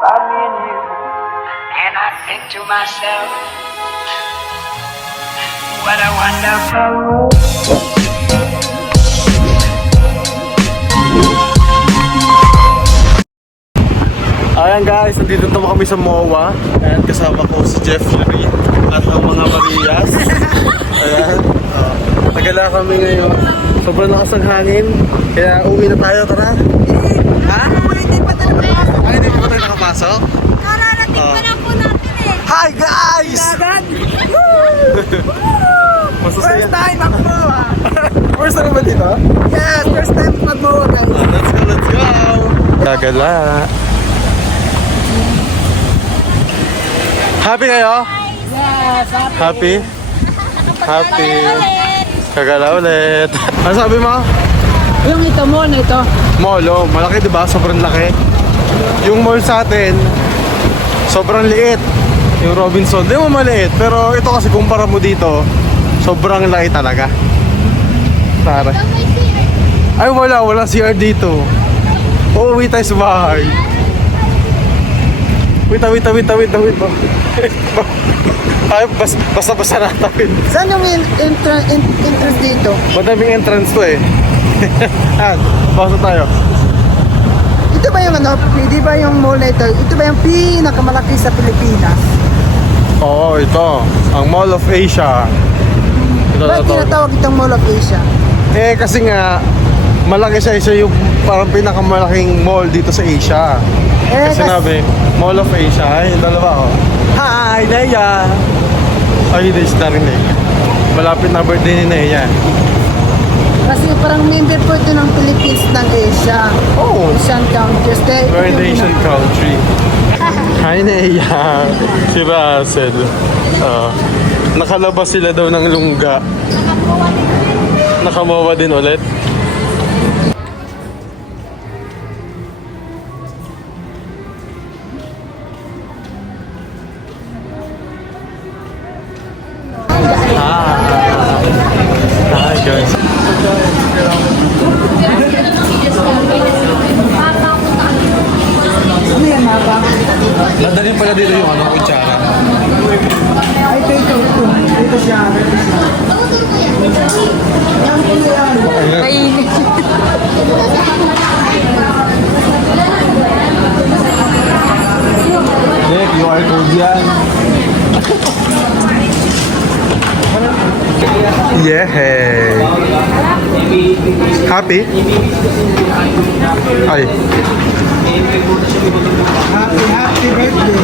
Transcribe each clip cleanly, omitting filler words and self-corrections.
about me and you. And I think to myself, what a wonderful world. Ayan guys, nandito naman kami sa MOA. Ayan, kasama ko si Jeffrey at ang mga Marias. Ayan, tagala kami ngayon. Sobrang lakas ng hangin, kaya uwi na tayo, tara. Ha? Hindi pa tayo nakapasok. Ay, hindi pa tayo nakapasok? Kararating pa lang po natin eh. Hi guys! Masasaya. First time mag-MOA. First time ba dito? Yes, first time mag-MOA guys. Let's go, let's go! Tagala. Happy kayo? Yes, Happy? Happy. Kagala ulit. Ano sabi mo? Yung ito mo na ito. Mall, oh, malaki diba? Sobrang laki. Yung mall sa atin, sobrang liit. Yung Robinson, di mo maliit. Pero ito kasi kumpara mo dito, sobrang laki talaga. Tara. Ay, wala CR dito. Uuwi tayo sa bahay. Wait. Ay, basta natapin. Saan yung entrance dito? Madaming entrance to eh. Pasok tayo. Ito ba yung ano? Di ba yung mall na ito? Ito ba yung pinakamalaki sa Pilipinas? Oo, ito. Ang Mall of Asia. Ito Bakit tinatawag itong Mall of Asia? Eh, kasi nga, malaki siya. Isa yung parang pinakamalaking mall dito sa Asia. Kasi sinabi, Mall of Asia. Ay, yung dalawa oh. Hi, Leia! Ay, hindi siya rin eh. Malapit na birthday ni Leia. Kasi parang member po ito ng Philippines ng Asia. Oh, Asian countries. we're an Asian country. Hi, Leia! Si Russell. Nakalabas sila daw ng lungga. Nakamowa din ulit. Hi guys. Ano yan, mapa? Madali pala dito yung ano, kutsara. Ay, ito. Ito siya. Mainit. Nick, QR code yan. Yeah. Happy? Ay. Happy birthday.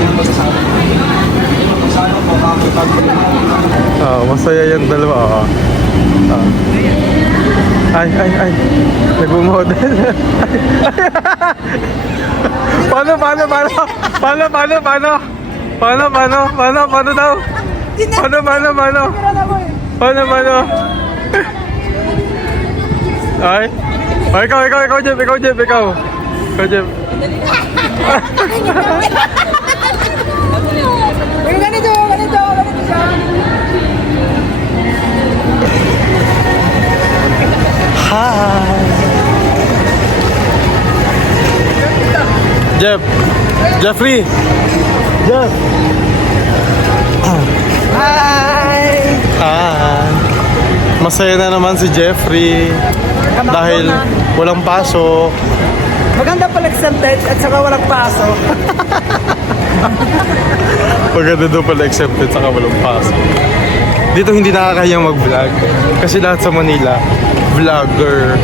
Masaya yung dalawa. Ay. Nag-model. Paano daw? Paano? Ay. Ikaw, Jeff. Ganito siya. Hi. Jeffrey. Jeff. Hi! Masaya na naman si Jeffrey dahil walang pasok. Maganda pala accepted at saka walang paso. Maganda daw pala accepted saka walang pasok. Dito hindi nakakayang mag-vlog kasi lahat sa Manila vlogger.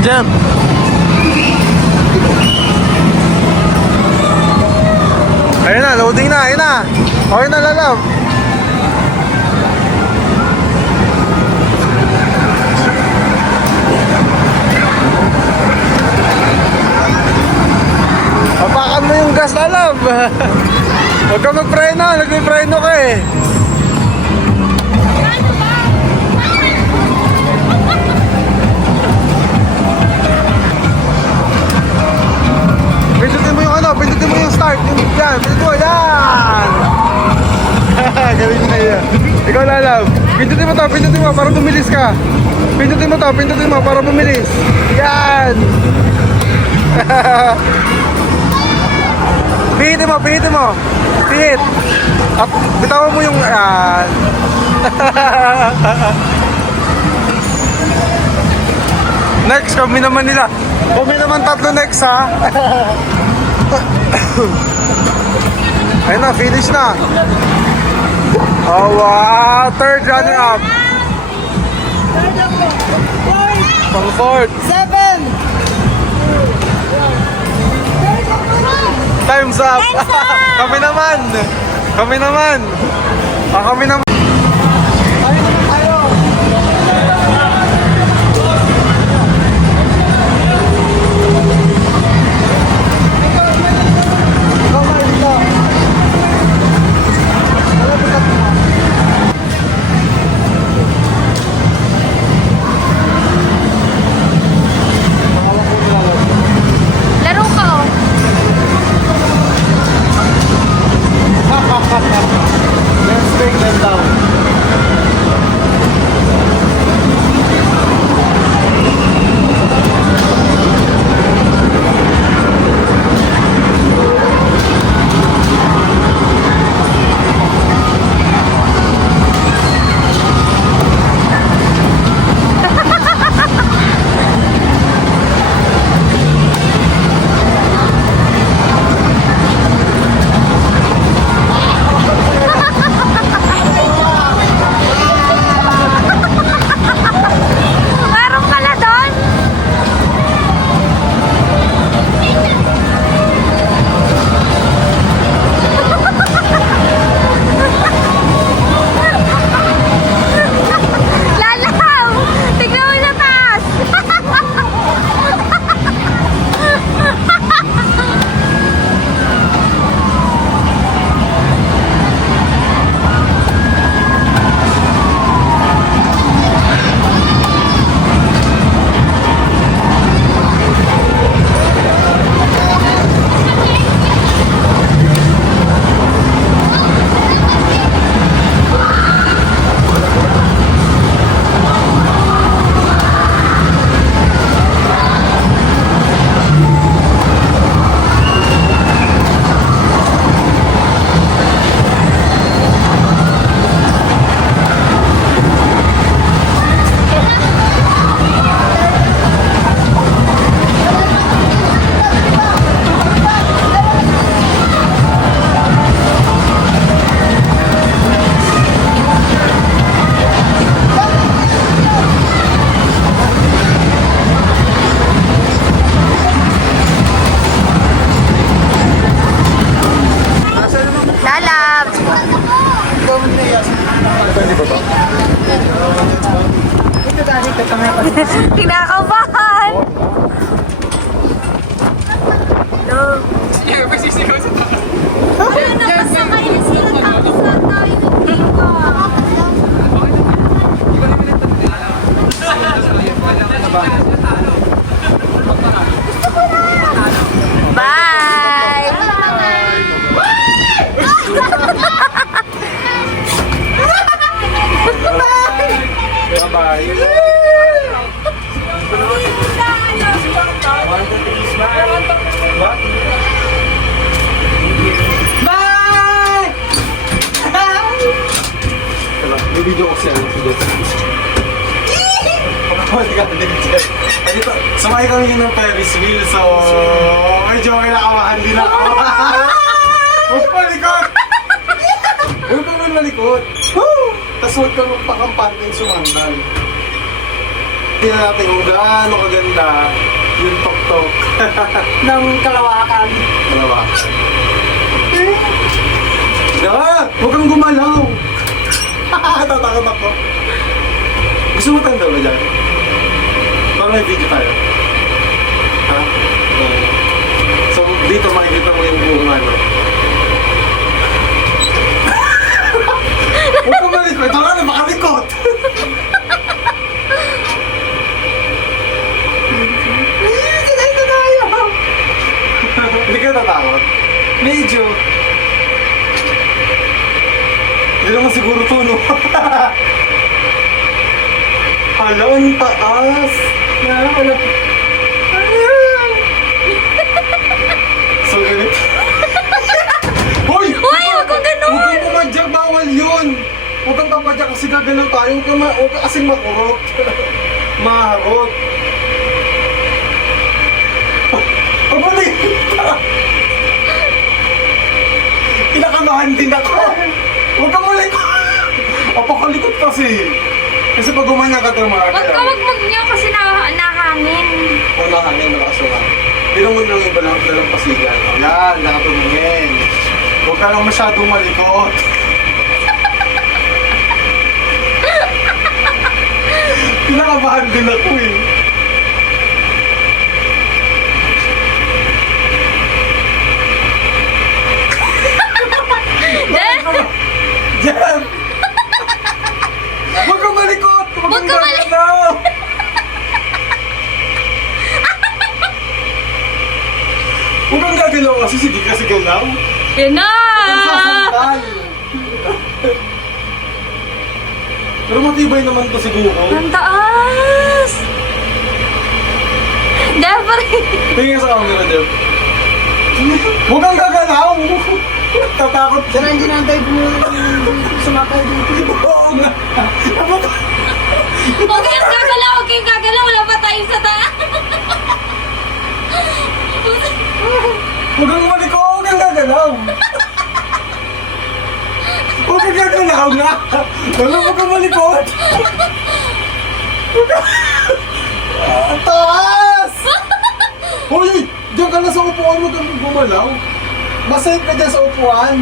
Jeff! Ayun na, loading na, ayun na. Okay na, lalaw. Papakan mo yung gas, lalaw. Huwag ka magpreno, nagpipreno ka eh. Pindutin mo yung ano, pindutin mo yung start. Yan, pindutin mo, yan! Galing na yan. Ikaw, lalaw. Pindutin mo to, para tumilis ka. Pindutin mo para bumilis. Yan! Pihitin mo. Pihit. At bitawan mo yung... Next, kami naman nila. Kami naman tatlo next, ha? Ayun na, finish na. Oh, wow! Third runner up. Pang fourth. 7! Time's up. Kami naman. Kami naman. Laro ka oh. Let's take them down. Meron pala doon. Lalaw! Tignan mo sa taas! Lalab! Kinakabahan! No. Nabasa kayo sila tapos na tayo dito. Bye! Bye-bye. May video ko siya. Dito, sumakay kami yun ng Ferris wheel, so medyo kinakabahan din ako. Huwag pa malikot! Huwag pa malikot! Tapos huwag kang pakampanteng sumandal. Tingnan natin kung gaano kaganda yung tok-tok. Ng Kalawakan. Dalawa. Huwag kang gumalaw! Tatakot ako. Gusto mo tanda ba dyan? Parang may video tayo. Ha? So, dito makikita mo yung buong ano. Huwag ka malikot. Tama na, makalikot! Sinay ko tayo! Hindi ka natakot? Medyo. Hindi naman siguro to, no? Wala, ang taas. Wala. So, ganito. Hoy! Uy, huwag kang ganun! Huwag kang pumadyak, bawal yun! Huwag kang papadyak kasi gagalaw tayo. Huwag ka kasing makurot. Maharot. Pabalik! Kinakamahan din ako. Huwag kang malikot. Apakalikot kasi. Kasi pag gumanyan ka tayo Huwag ka magmag niyo kasi nakahangin. O nakangin, malakas yung hangin. Pinungon lang yung dalang pasigan. Ayan, nakatumingin. Huwag ka lang masyadong malikot. Kinakabahan din ako eh. Jem! Huwag kang malikot! Huwag kang gagalaw! Huwag kang gagalaw kasi sige kasi galaw. Yan na! Huwag sasaktan. Pero matibay naman to siguro. Ang taas! Jeffrey! Tingin sa camera, Jeff. Huwag kang gagalaw! Tatakot ka. Sana hindi na tayo sumakay dito. Oo nga. Huwag kayong gagalaw! Huwag kayong gagalaw! Wala pa tayo sa taas! Huwag kang malikot! Huwag kang gagalaw! Huwag kang gagalaw nga! Wala, huwag kang malikot! Ang taas! Uy, uy! Diyan ka na sa upuan, huwag kang gumalaw. Masayip ka dyan sa upuan.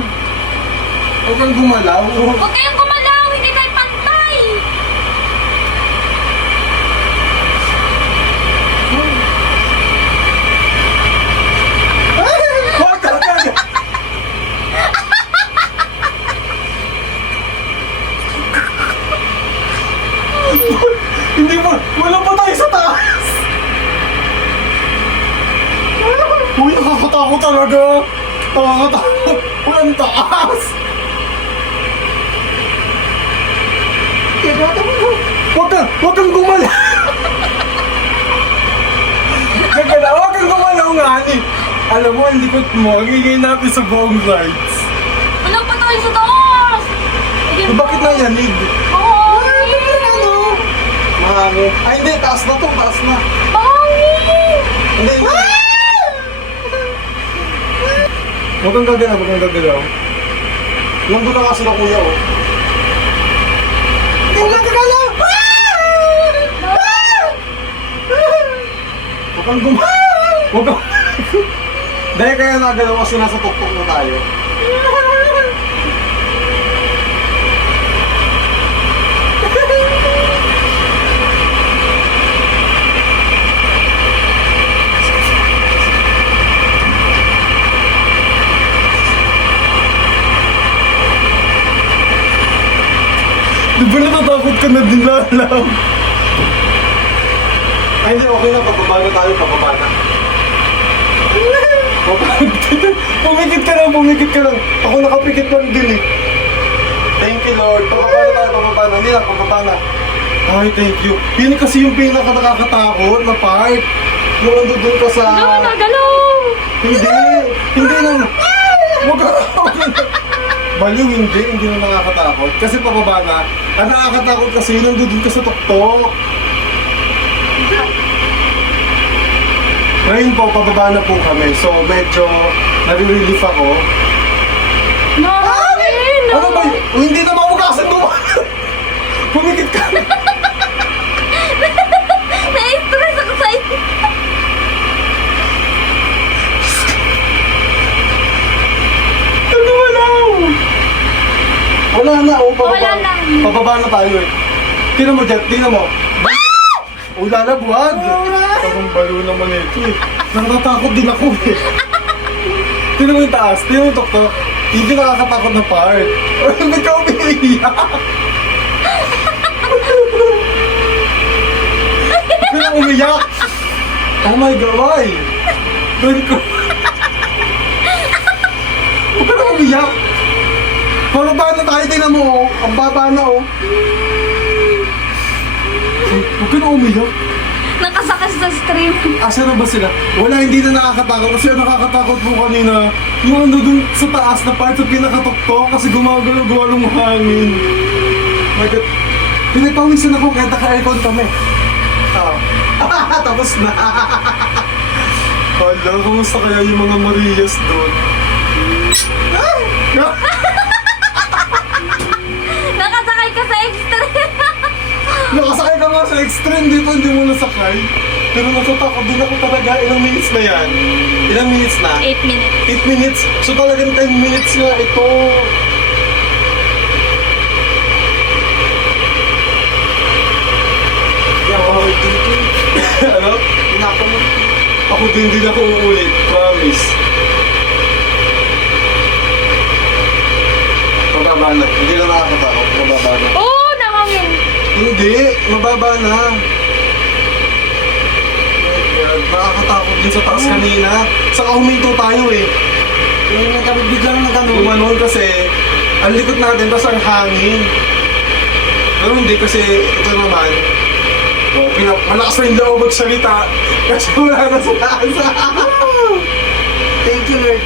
Huwag kang gumalaw. Huwag kayong gumalaw! Hindi tayo pantay! Huwag kang gagalaw! Hindi pa, wala pa tayo sa taas! Uy, nakakatakot talaga! Nakakatakot! Uy, ang taas! Huwag kang gumalaw! Huwag kang gumalaw nga, ani! Alam mo, ang likot mo, ang ingay natin sa buong rides. Wala pa tayo sa taas! Eh, bakit na yanig? Mahangin! Mahangin. Ay, hindi, taas na to, taas na. Mahangin! Hindi, hindi. Huwag kang gagalaw, huwag kang gagalaw. Nandun na nga sila kuya, oh. Huwag kang gagalaw! Huwag kang Huwag kang... Dahil kaya nagalaw kasi nasa tuktok na tayo. Di ba natatakot ka na din alam? Ay, hindi, okay na. Pababa na tayo, pababa na. Pumikit ka lang, pumikit ka lang. Ako nakapikit lang din eh. Thank you, Lord. Pababa na tayo, pababa na. Hindi na, pababa na. Ay, thank you. Yun kasi yung pinaka-nakakatakot na part. Yung nandun ka sa... Galaw na, galaw! Hindi na. Huwag ka. Baliw, hindi na nakakatakot. Kasi pababa na. Ang nakakatakot kasi yun, nandun ka sa tuktok. Ngayon po, pababa na po kami. So, medyo nare-relief ako. Mahangin! Ano ba yun? Oh, hindi na mamugasan ko. Pumikit ka. Na-stress ako sa iyo! Ano wala? Wala na, oh. Pababa. Wala na. Pababa na tayo eh. Tingnan mo, Jeff. Tingnan mo. Oh, lalabuhag. Parang balo naman ito eh. Nakakatakot din ako eh. Tingnan mo yung taas. Tingnan mo yung tuktok. Hindi nakakatakot na part. Ba't ka umiiyak? Ba't ka umiyak? Oh my God, why? Doon ko. Huwag ka na umiyak. Pababa na tayo. Tingnan mo oh. Ang baba na oh. Huwag ka na umiyak. Nakasakas sa stream. Asa na ba sila? Wala, hindi na nakakatakot. Kasi ang nakakatakot po kanina, yung ano dun sa taas na part sa pinakatuktok kasi gumagalaw ng hangin. My God. Pinapawisan ako kahit naka-aircon kami. Tapos na. Hala, kumusta kaya yung mga Marias doon? Nakasakay ka sa extreme. Nakasakay ka nga sa extreme dito, hindi mo nasakay. Pero natatakot din ako talaga. Ilang minutes na yan? Ilang minutes na? 8 minutes. 8 minutes? So talagang 10 minutes nga ito. Ano? Ako din ako uulit. Promise. Mababa na. Hindi na nakakatakot. Mababa na. Oo, namangin. Hindi. Mababa na. Nakakatakot din sa taas kanina. Saka huminto tayo eh. Yung nagkabigla lang na gano'n. Gumanon kasi ang likod natin, tapos ang hangin. Pero hindi kasi ito naman, malakas na yung loob magsalita kasi wala na sa taas. Thank you, Lord.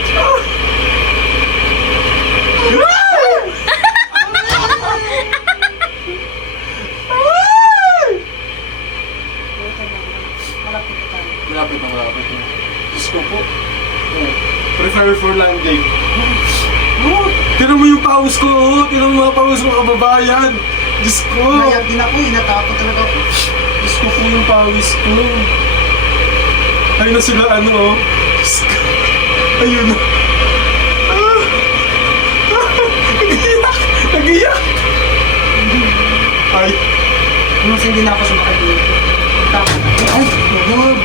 Malapit na. Diyos ko po. Prepare for landing. Tinan mo yung pawis ko, tinan mo mga pawis ko kababayan. Diyos ko. Nayak din ako, natakot talaga ako. Diyos ko po yung pawis ko. Ayun na sila ano oh. Diyos ko. Ayun na. Nagiyak! Nagiyak! Ay. Mas hindi na ako sumakay dito. Takot. Ay, nagod.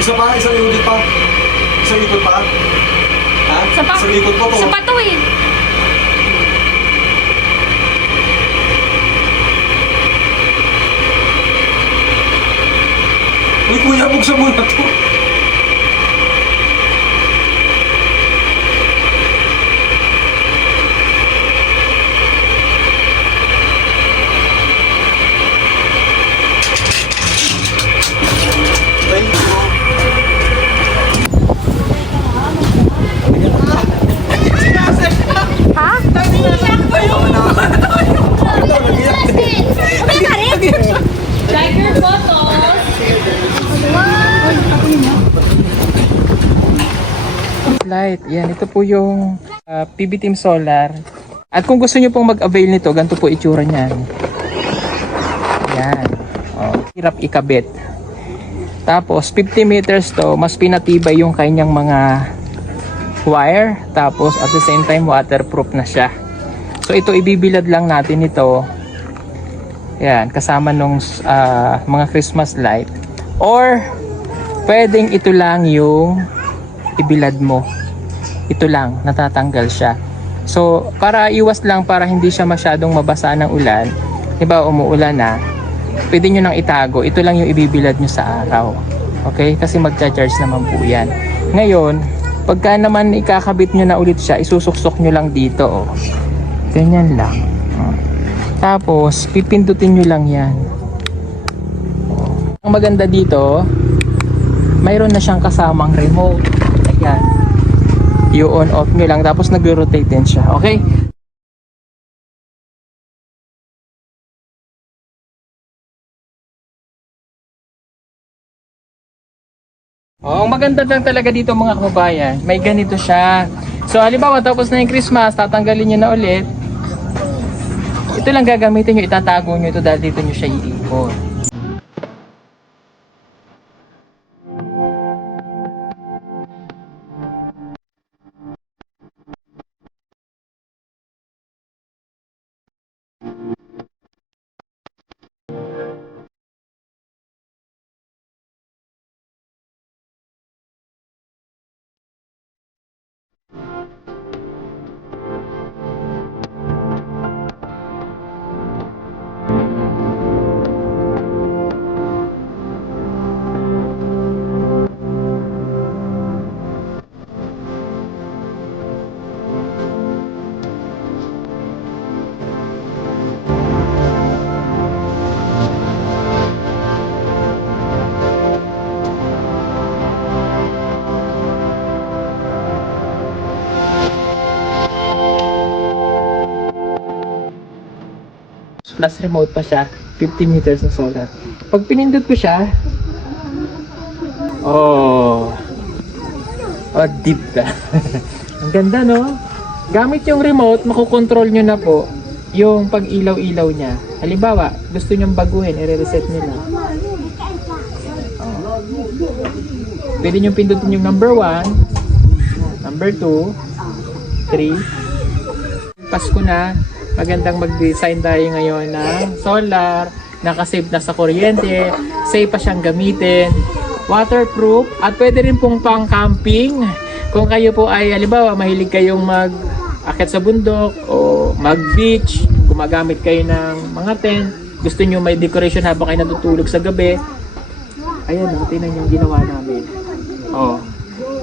Isa pa, isang ikot pa. Isang ikot pa. Ha? Isang ikot pa to. Sa pato eh. Uy, kuya, buksan mo na to. Like your photos. Light. Yan, ito po yung PB Team Solar. At kung gusto nyo pong mag-avail nito, ganito po itsura niyan. Yan. Oh, hirap ikabit. Tapos, 50 meters to, mas pinatibay yung kanyang mga wire. Tapos, at the same time, waterproof na siya. So, ito, ibibilad lang natin ito. Yan, kasama nung mga Christmas light. Or, pwedeng ito lang yung ibilad mo. Ito lang, natatanggal siya. So, para iwas lang, para hindi siya masyadong mabasa ng ulan, diba umuulan na, pwede nyo nang itago. Ito lang yung ibibilad nyo sa araw. Okay? Kasi magcha-charge naman po yan. Ngayon, pagka naman ikakabit nyo na ulit siya, isusuksok nyo lang dito. Oh. Ganyan lang. Oh. Tapos, pipindutin nyo lang yan. Oh. Ang maganda dito, mayroon na siyang kasamang remote. Ayan. I-on off nyo lang. Tapos nag-rotate din siya. Okay? Oh, ang maganda lang talaga dito mga kababayan, may ganito siya. So, halimbawa tapos na yung Christmas, tatanggalin nyo na ulit. Ito lang gagamitin nyo, itatago nyo ito dahil dito nyo siya iikot. Plus remote pa siya. 50 meters na solar. Pag pinindot ko siya, oh, deep ka. Ang ganda, no? Gamit yung remote, makokontrol nyo na po yung pag-ilaw-ilaw niya. Halimbawa, gusto nyong baguhin, i-reset nyo na. Pwede nyo pindutin yung number 1, number 2, 3. Pasko na, magandang mag-design tayo ngayon ng solar, nakasave na sa kuryente, safe pa siyang gamitin, waterproof, at pwede rin pong pang-camping. Kung kayo po ay, halimbawa, mahilig kayong mag-akit sa bundok o mag-beach, gumagamit kayo ng mga tent, gusto nyo may decoration habang kayo natutulog sa gabi, ayan o, tingnan yung ginawa namin. Oh,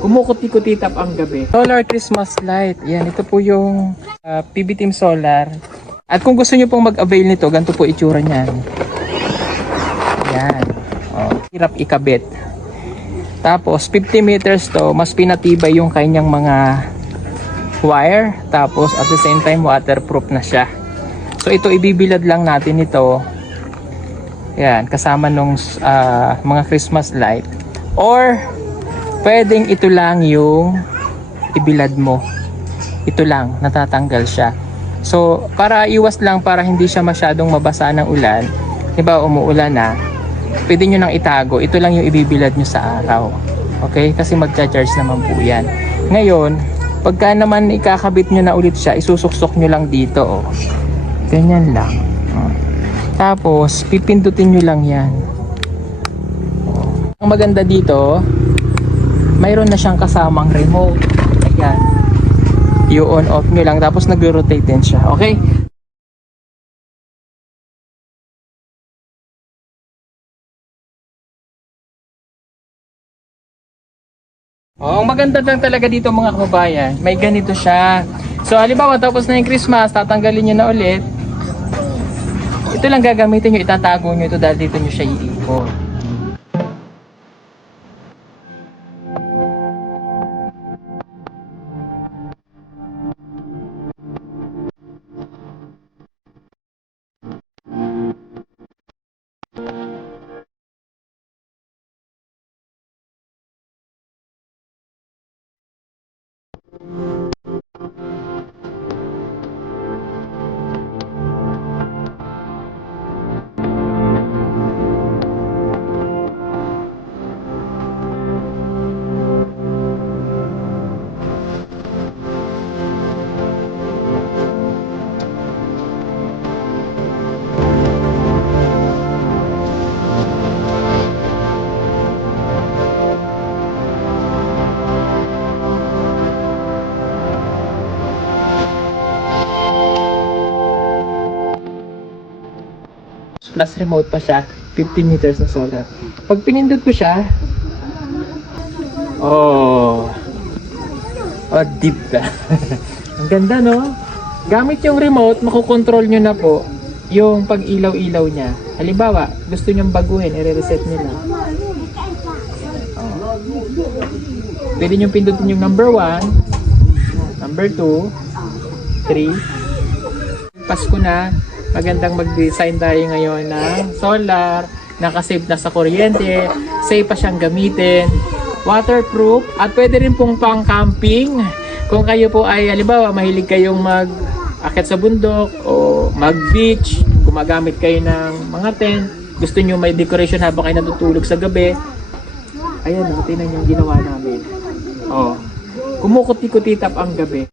kumukuti-kutitap ang gabi. Solar Christmas light. Yan, ito po yung PB Team Solar. At kung gusto nyo pong mag-avail nito, ganito po itsura niyan. Yan. Oh, hirap ikabit. Tapos 50 meters to, mas pinatibay yung kanyang mga wire. Tapos at the same time waterproof na siya. So ito ibibilad lang natin ito. Yan, kasama nung mga Christmas light. Or pwedeng ito lang yung ibilad mo. Ito lang, natatanggal siya. So, para iwas lang, para hindi siya masyadong mabasa ng ulan, diba umuulan na, pwede nyo nang itago. Ito lang yung ibibilad nyo sa araw. Okay? Kasi magcha-charge naman po yan. Ngayon, pagka naman ikakabit nyo na ulit siya, isusuksok nyo lang dito. Oh. Ganyan lang. Oh. Tapos, pipindutin nyo lang yan. Oh. Ang maganda dito, mayroon na siyang kasamang remote. Ayan. I-on off nyo lang. Tapos nag-rotate din siya. Okay? Oh, ang maganda lang talaga dito mga kababayan, may ganito siya. So, halimbawa tapos na yung Christmas, tatanggalin nyo na ulit. Ito lang gagamitin nyo, itatago nyo ito dahil dito nyo siya iikot. Plus remote pa siya, 50 meters na solar. Pag pinindot ko siya, oh, deep ka. Ang ganda, no? Gamit yung remote, makokontrol nyo na po yung pag-ilaw-ilaw niya. Halimbawa, gusto nyong baguhin, i-reset nyo na. Oh. Pwede nyong pindutin yung number 1, number 2, 3. Pasko na, magandang mag-design tayo ngayon ng solar, nakasave na sa kuryente, safe pa siyang gamitin, waterproof, at pwede rin pong pang-camping. Kung kayo po ay, halimbawa, mahilig kayong mag-akit sa bundok o mag-beach, gumagamit kayo ng mga tent, gusto nyo may decoration habang kayo natutulog sa gabi, ayan o, tingnan yung ginawa namin. Oh, kumukuti-kutitap ang gabi.